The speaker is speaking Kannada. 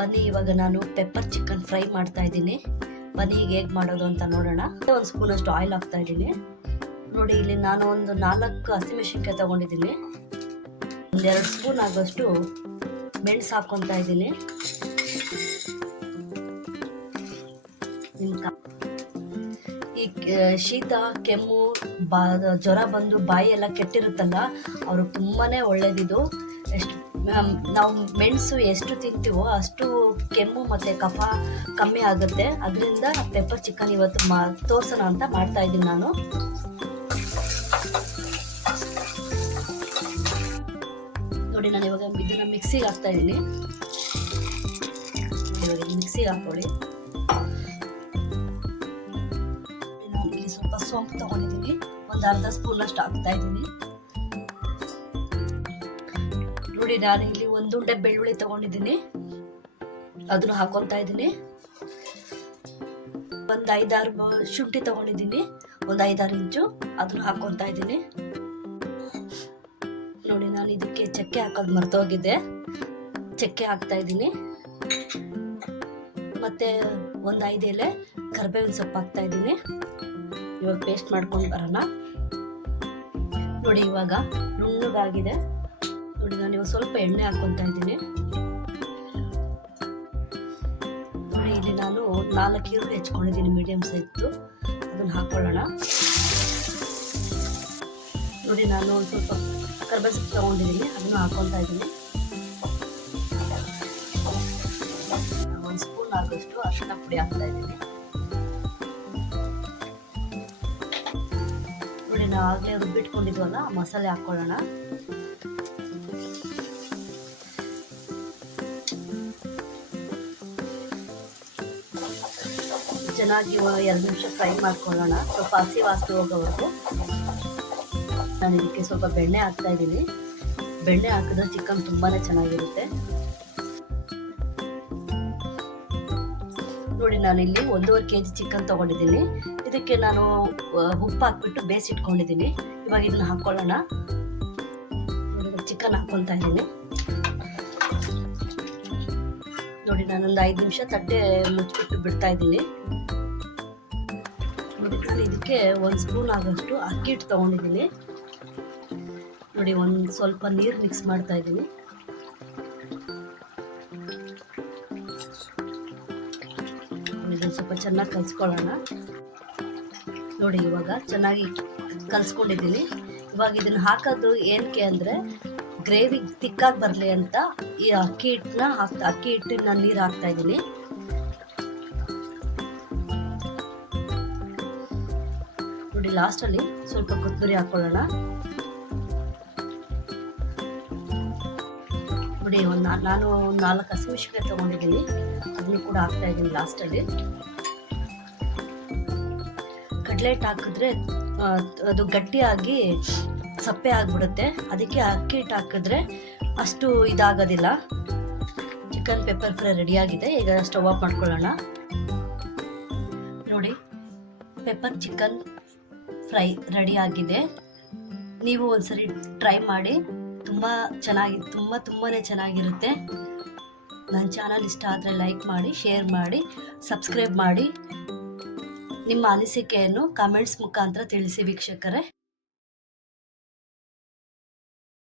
ಬನ್ನಿ ಇವಾಗ ನಾನು ಪೆಪ್ಪರ್ ಚಿಕನ್ ಫ್ರೈ ಮಾಡ್ತಾ ಇದ್ದೀನಿ. ಬನ್ನಿ ಈಗ ಹೇಗೆ ಮಾಡೋದು ಅಂತ ನೋಡೋಣ. ಒಂದು ಸ್ಪೂನಷ್ಟು ಆಯಿಲ್ ಹಾಕ್ತಾ ಇದ್ದೀನಿ. ನೋಡಿ ಇಲ್ಲಿ ನಾನು ಒಂದು 4 ಹಸಿಮೆಣಸಿನ್ಕಾಯಿ ತಗೊಂಡಿದ್ದೀನಿ. 1-2 ಸ್ಪೂನ್ ಆಗೋಷ್ಟು ಮೆಣಸು ಹಾಕ್ಕೊತಾ ಇದ್ದೀನಿ. ಈ ಶೀತ ಕೆಮ್ಮು ಜ್ವರ ಬಂದು ಬಾಯಿ ಎಲ್ಲ ಕೆಟ್ಟಿರುತ್ತಲ್ಲ, ಅವರು ತುಂಬಾ ಒಳ್ಳೇದಿದು. ಎಷ್ಟು ನಾವು ಮೆಣಸು ಎಷ್ಟು ತಿಂತೀವೋ ಅಷ್ಟು ಕೆಮ್ಮು ಮತ್ತು ಕಫ ಕಮ್ಮಿ ಆಗುತ್ತೆ. ಅದರಿಂದ ಪೆಪ್ಪರ್ ಚಿಕನ್ ಇವತ್ತು ತೋರಿಸೋಣ ಅಂತ ಮಾಡ್ತಾ ಇದ್ದೀನಿ ನಾನು. ನೋಡಿ ನಾನು ಇವಾಗ ಇದನ್ನು ಮಿಕ್ಸಿಗೆ ಹಾಕ್ತಾ ಇದ್ದೀನಿ. ಇವಾಗ ಮಿಕ್ಸಿಗೆ ಹಾಕೊಳ್ಳಿ. ನಾನು ಇಲ್ಲಿ ಸ್ವಲ್ಪ ಸೋಂಪು ತಗೊಂಡಿದ್ದೀನಿ, ಒಂದು ಅರ್ಧ ಸ್ಪೂನ್ ಅಷ್ಟು ಹಾಕ್ತಾ ಇದ್ದೀನಿ. ನೋಡಿ ನಾನು ಇಲ್ಲಿ 1 ಉಂಡೆ ಬೆಳ್ಳುಳ್ಳಿ ತಗೊಂಡಿದ್ದೀನಿ, ಅದನ್ನು ಹಾಕೊತಾ ಇದ್ದೀನಿ. ಒಂದು 5-6 ಶುಂಠಿ ತಗೊಂಡಿದ್ದೀನಿ, ಒಂದು 5-6 ಇಂಚು, ಅದನ್ನು ಹಾಕೊತಾ ಇದ್ದೀನಿ. ನೋಡಿ ನಾನು ಇದಕ್ಕೆ ಚಕ್ಕೆ ಹಾಕೋದು ಮರ್ತೋಗಿದ್ದೆ, ಚಕ್ಕೆ ಹಾಕ್ತಾ ಇದ್ದೀನಿ. ಮತ್ತೆ ಒಂದು 5 ಎಲೆ ಕರಿಬೇವಿನ ಸೊಪ್ಪು ಹಾಕ್ತಾ ಇದ್ದೀನಿ. ಇವಾಗ ಪೇಸ್ಟ್ ಮಾಡ್ಕೊಂಡು ಬರೋಣ. ನೋಡಿ ಇವಾಗ ನುಣ್ಣಗಾಗಿದೆ. ನೋಡಿ ನಾನು ಇವಾಗ ಸ್ವಲ್ಪ ಎಣ್ಣೆ ಹಾಕ್ಕೊತಾ ಇದ್ದೀನಿ. ನೋಡಿ ಇಲ್ಲಿ ನಾನು 4 ಈರುಳ್ಳಿ ಹೆಚ್ಕೊಂಡಿದ್ದೀನಿ, ಮೀಡಿಯಮ್ ಸೈಜ್, ಅದನ್ನು ಹಾಕೊಳ್ಳೋಣ. ನೋಡಿ ನಾನು ಒಂದು ಸ್ವಲ್ಪ ಕರಿಬೇವು ಸೊಪ್ಪು ತಗೊಂಡಿದ್ದೀನಿ, ಅದನ್ನು ಹಾಕೊತಾ ಇದ್ದೀನಿ. 1 ಸ್ಪೂನ್ ಆಗೋಷ್ಟು ಅರಿಶಿನ ಪುಡಿ ಹಾಕ್ತಾ ಇದ್ದೀನಿ. ನೋಡಿ ನಾವು ಆಗಲೇ ರುಬ್ಬಿಟ್ಕೊಂಡಿದ್ವಲ್ಲ, ಆ ಮಸಾಲೆ ಹಾಕೊಳ್ಳೋಣ. ಚೆನ್ನಾಗಿ 2 ನಿಮಿಷ ಫ್ರೈ ಮಾಡ್ಕೊಳ್ಳೋಣ, ಸ್ವಲ್ಪ ಹಸಿ ವಾಸನೆ ಹೋಗೋವರೆಗೂ. ನಾನು ಇದಕ್ಕೆ ಸ್ವಲ್ಪ ಬೆಣ್ಣೆ ಹಾಕ್ತಾ ಇದ್ದೀನಿ. ಬೆಣ್ಣೆ ಹಾಕಿದ್ರೆ ಚಿಕನ್ ತುಂಬಾ ಚೆನ್ನಾಗಿರುತ್ತೆ. ನೋಡಿ ನಾನು ಇಲ್ಲಿ 1.5 kg ಚಿಕನ್ ತೊಗೊಂಡಿದ್ದೀನಿ. ಇದಕ್ಕೆ ನಾನು ಉಪ್ಪು ಹಾಕ್ಬಿಟ್ಟು ಬೇಯಿಸಿಟ್ಕೊಂಡಿದ್ದೀನಿ. ಇವಾಗ ಇದನ್ನ ಹಾಕ್ಕೊಳ್ಳೋಣ. ಚಿಕನ್ ಹಾಕ್ಕೊತಾ ಇದ್ದೀನಿ. ನೋಡಿ ನಾನೊಂದು 5 ನಿಮಿಷ ತಟ್ಟೆ ಮುಚ್ಚಿಬಿಟ್ಟು ಬಿಡ್ತಾ ಇದ್ದೀನಿ. ನೋಡಿ ನಾನು ಇದಕ್ಕೆ 1 ಸ್ಪೂನ್ ಆಗೋಷ್ಟು ಅಕ್ಕಿ ಹಿಟ್ಟು ತೊಗೊಂಡಿದ್ದೀನಿ. ನೋಡಿ ಒಂದು ಸ್ವಲ್ಪ ನೀರು ಮಿಕ್ಸ್ ಮಾಡ್ತಾ ಇದ್ದೀನಿ. ಇದನ್ನು ಸ್ವಲ್ಪ ಚೆನ್ನಾಗಿ ಕಲಿಸ್ಕೊಳ್ಳೋಣ. ನೋಡಿ ಇವಾಗ ಚೆನ್ನಾಗಿ ಕಲಿಸ್ಕೊಂಡಿದ್ದೀನಿ. ಇವಾಗ ಇದನ್ನು ಹಾಕೋದು ಏನಕ್ಕೆ ಅಂದರೆ ಗ್ರೇವಿ ತಿಕ್ಕಾಗಿ ಬರಲಿ ಅಂತ ಈ ಅಕ್ಕಿ ಹಿಟ್ಟಿನ ನೀರು ಹಾಕ್ತಾ ಇದ್ದೀನಿ. ನೋಡಿ ಲಾಸ್ಟಲ್ಲಿ ಸ್ವಲ್ಪ ಕೊತ್ತಂಬರಿ ಹಾಕೊಳ್ಳೋಣ. ನೋಡಿ ನಾನು 4 ಹಸಿಮೆಣಸಿನ್ಕಾಯಿ ತೊಗೊಂಡಿದ್ದೀನಿ, ಅದನ್ನು ಕೂಡ ಹಾಕ್ತಾ ಇದ್ದೀನಿ ಲಾಸ್ಟಲ್ಲಿ. ಕಡ್ಲೆಟ್ ಹಾಕಿದ್ರೆ ಅದು ಗಟ್ಟಿಯಾಗಿ ಸಪ್ಪೆ ಆಗಿಬಿಡುತ್ತೆ, ಅದಕ್ಕೆ ಅಕ್ಕಿ ಹಿಟ್ಟು ಹಾಕಿದ್ರೆ ಅಷ್ಟು ಇದಾಗೋದಿಲ್ಲ. ಚಿಕನ್ ಪೆಪ್ಪರ್ ಫ್ರೈ ರೆಡಿಯಾಗಿದೆ. ಈಗ ಸ್ಟವ್ ಆಫ್ ಮಾಡ್ಕೊಳ್ಳೋಣ. ನೋಡಿ ಪೆಪ್ಪರ್ ಚಿಕನ್ ಫ್ರೈ ರೆಡಿಯಾಗಿದೆ. ನೀವು ಒಂದ್ಸರಿ ಟ್ರೈ ಮಾಡಿ, ತುಂಬಾ ಚೆನ್ನಾಗಿರುತ್ತೆ. ನನ್ನ ಚಾನಲ್ ಇಷ್ಟ ಆದರೆ ಲೈಕ್ ಮಾಡಿ, ಶೇರ್ ಮಾಡಿ, ಸಬ್ಸ್ಕ್ರೈಬ್ ಮಾಡಿ. ನಿಮ್ಮ ಅನಿಸಿಕೆಯನ್ನು ಕಾಮೆಂಟ್ಸ್ ಮುಖಾಂತರ ತಿಳಿಸಿ ವೀಕ್ಷಕರೇ.